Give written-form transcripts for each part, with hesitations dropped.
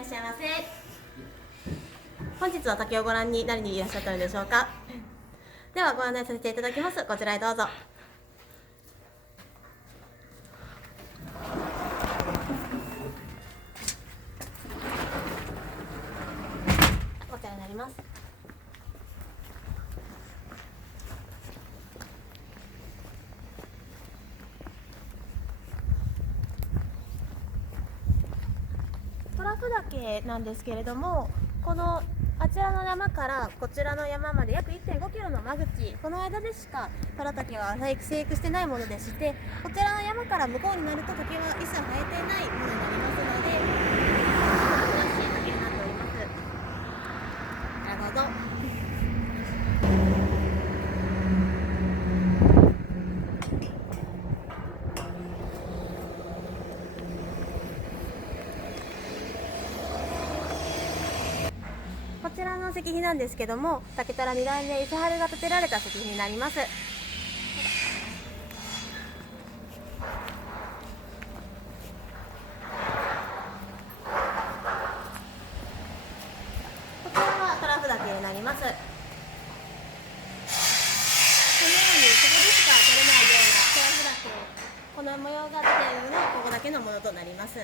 らっしゃいませ。本日は竹をご覧になりにいらっしゃったのでしょうか。ではご案内させていただきます。こちらへどうぞ。こちらになります。虎譜岳なんですけれども、このあちらの山からこちらの山まで約 1.5 キロの間口、この間でしか虎竹は生育してないものでして、こちらの山から向こうになると竹は一切生えていないものになりますので、珍しい竹になっております。じゃあどうぞ。こちらの石碑なんですけども、竹虎二代目伊勢春が建てられた石碑になります。こちらは虎譜岳になります。このようにここでしか取れないような虎譜岳、この模様が出ているのはここだけのものとなります。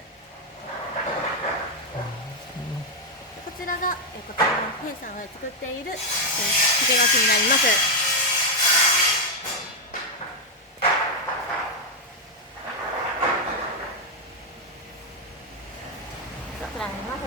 こちらがこちらの平さんが作っている竹垣になります。こちらになります。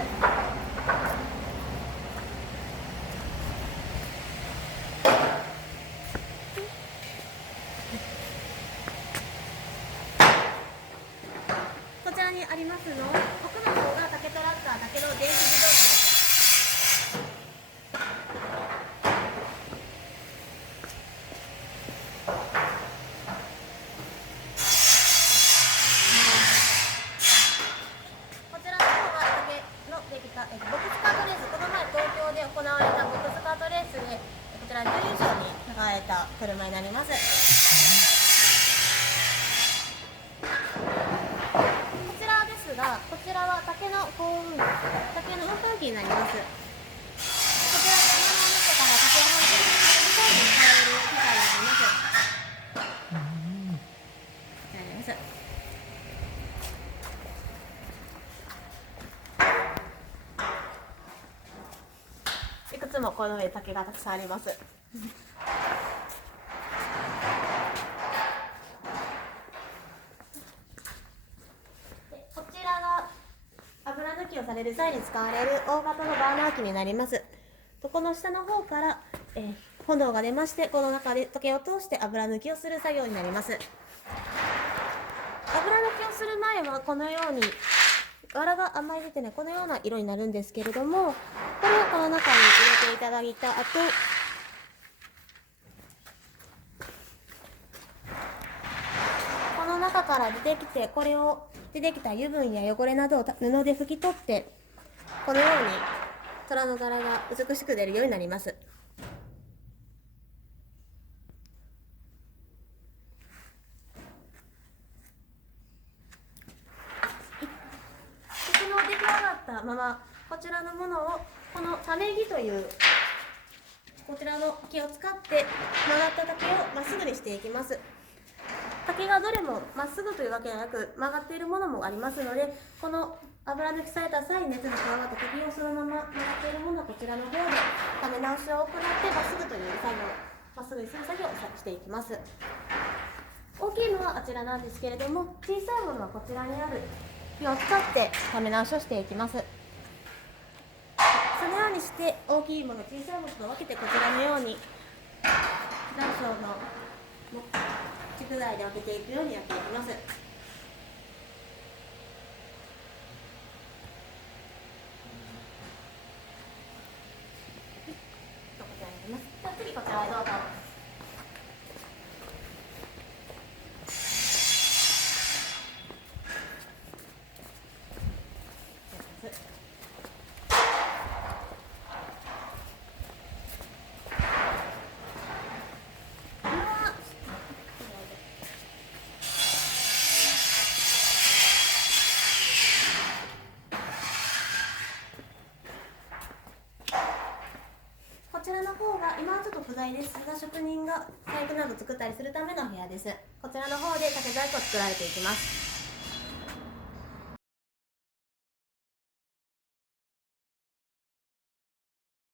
こちらにありますの奥の方が竹トラクターだけの電気自動車です。こちらの方が竹のできたボックスカートレース、この前東京で行われたボックスカートレースでこちら準優勝に輝いた車になります。こちらですが、こちらは竹の運搬機になります。こちら山の中から竹を運んで機械に変える機械になります。いくつもこの上竹がたくさんあります。こちらが油抜きをされる際に使われる大型のバーナー機になります。この下の方から、炎が出まして、この中で竹を通して油抜きをする作業になります。油抜きをする前はこのように柄があんまり出てないこのような色になるんですけれども、これをこの中に入れていただいた後、この中から出てきて、これを出てきた油分や汚れなどを布で拭き取って、このように虎の柄が美しく出るようになります。この出来上がったまま、こちらのものをこの種木というこちらの木を使って曲がった竹をまっすぐにしていきます。竹がどれもまっすぐというわけではなく曲がっているものもありますので、この油抜きされた際に熱が加わった竹をそのまま曲がっているものをこちらの方で溜め直しを行ってまっすぐという作業、まっすぐにする作業をしていきます。大きいのはあちらなんですけれども、小さいものはこちらにある木を使って溜め直しをしていきます。そのようにして大きいもの小さいものと分けて、こちらのように残暑の竹材で分けていくようにやっていきます。次こちらへどうぞ。こちらの方が今はちょっと不在ですが、職人が細工など作ったりするための部屋です。こちらの方で竹細工を作られていきます。